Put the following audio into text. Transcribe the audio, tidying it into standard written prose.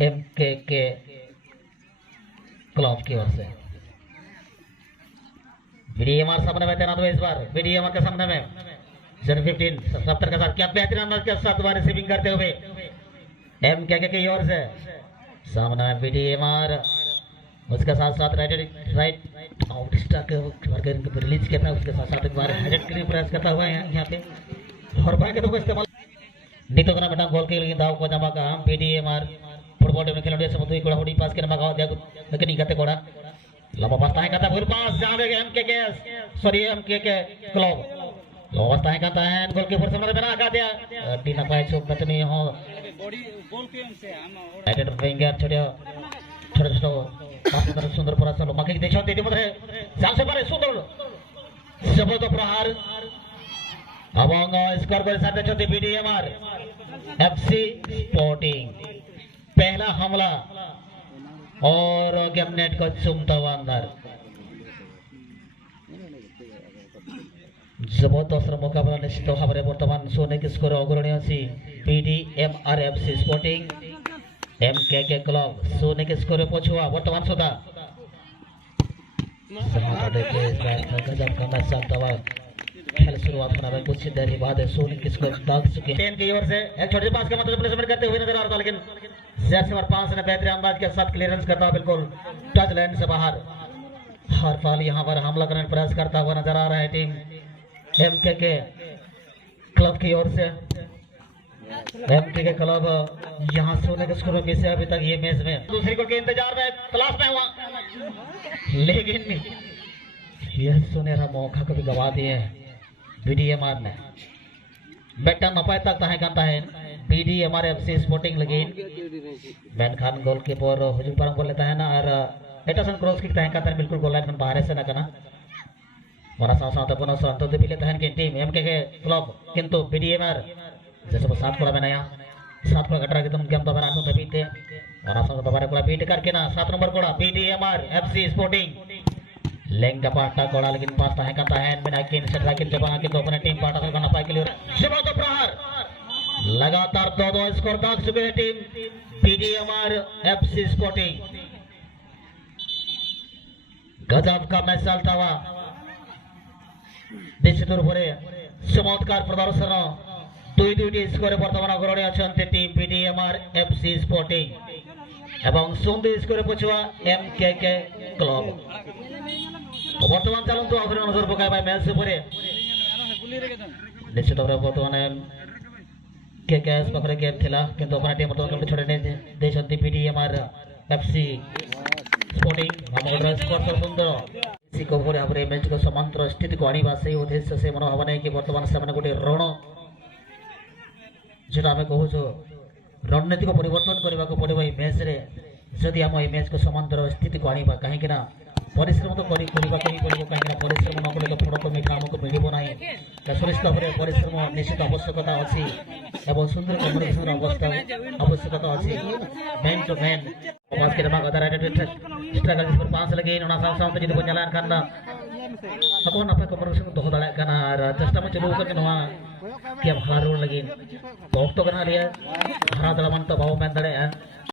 MKK club की ओर से VDMR सामने में तैनात हुए इस बार VDMR के सामने में 15 70 के साथ क्या बेहतरीन अंदाज के साथ रिसीविंग करते हुए MKK की ओर से सामने में VDMR उसके साथ साथ राइट आउट स्टक रिलीज किया था उसके साथ साथ एक बार हेडेड के लिए प्रयास करता हुआ है यहाँ पे और भाई के तो इस्तेमाल नीतो कना बेटा गोल के लिए दाव को जमा का VDMR फुटबॉल टीम खिलाड़ी समुद्री कोड़ा हुडी पास के नमा गाव देखो लेकिन करते कोड़ा लंबा पास ताहे करता है पास जावे MKK सॉरी MKK क्लब लंबा पास ताहे करता है गोलकीपर समझ बना का दिया टीना पाए चोक बतनी हो बॉडी गोल के से हम राइट विंगर छोटे छोटे सुंदर प्रहार लो मागे देखो तेरी मधे चांस पारे सुंदर जबरदस्त प्रहार अबंग स्कोर कर साथ छोटे VDMR FC स्पोर्टिंग पहला हमला और गेम नेट को चुमता हुआ अंदर जबरदस्त मुकाबला निश्चित भाव में बर्तमान सोने की स्कोर अग्रणी अच्छी VDMR FC sporting MKK club सोने के स्कोर पछुआ वर्तमान सुधा गजब का मैच चलता हुआ खेल शुरुआत होने में कुछ देर बाद सोने की स्कोर दाग चुके हैं की ओर से एक छोटे पास का मतलब प्लेसमेंट करते हुए नजर आ रहा था लेकिन नंबर 5 ने बेहतरीन अंदाज के साथ क्लियरेंस करता हुआ बिल्कुल टच लाइन से बाहर हर फाल यहां पर हमला करने का प्रयास करता हुआ नजर आ रहा है टीम MKK क्लब की ओर से MKK क्लब यहां सोने के स्कोर में से अभी तक ये मैच में दूसरी गोल के इंतजार में तलाश में हुआ लेकिन यह सुनहरा मौका कभी गवा दिए VDMR ने बेटा नपाय तक ताहे करता है VDMR FC स्पोर्टिंग लगी बैन खान गोलकीपर हुजूम पर बोल लेता है ना और एटासन क्रॉस किक ताहे करता है बिल्कुल गोल लाइन बाहर से ना करना वरा साथ पुनः संतो दे लेता है कि टीम MKK क्लब किंतु VDMR जैसे वो सात कोड़ा बनाया सात कोड़ा घटरा एकदम गेम तो बना तो बीते वरा साथ दोबारा कोड़ा बीट करके ना 7 नंबर कोड़ा VDMR FC स्पोर्टिंग लेंगा पाटा कोड़ा लेकिन पास ताहे करता है बिना किन सट्टा किन जब आके तो अपने टीम पाटा को करना पाए के लिए जबरदस्त प्रहार लगातार 2-2 स्कोर दाग चुके हैं टीम VDMR FC स्पोर्टिंग गजब का मैच चलता हुआ निश्चित रूप से चमत्कार प्रदर्शन दुईटी स्कोर बर्तमान अग्रणी अच्छा टीम VDMR FC स्पोर्टिंग एवं सुंदर स्कोर पछुआ MKK क्लब बर्तमान चलतु आखिरी नजर पकाए मैच से निश्चित भाव में बर्तमान KKS पाखे गेम थिला किंतु अपना टीम बर्तमान छोड़े देशंती VDMR FC स्पोर्टिंग हम स्कोर तो सुंदर इसी को भरे भाव मैच को समांतर स्थिति को आने से उद्देश्य से मनोभाव नहीं कि बर्तमान से गोटे रण जो आम कहूँ रणनीति को परिवर्तन करने को पड़े ये मैच रे जदि आम मैच को समांतर स्थिति को आने कहीं परिश्रम तो करने पड़ो कहीं परिश्रम न कले तो फल तो मीठा आमको मिलना ना सुनिश्चित भाव में परिश्रम निश्चित आवश्यकता अच्छी और सुंदर कम्युनिकेशन अवस्था आवश्यकता अच्छी मैन टू मैन पास के दिमाग स्ट्रगल 5 लगे साथ जी Jalan Khan ako napa kemarin tuh dalek karena cesta mencoba kan kenapa kiam haru lagi waktu kena lihat hara dalam mantap bawa main dalek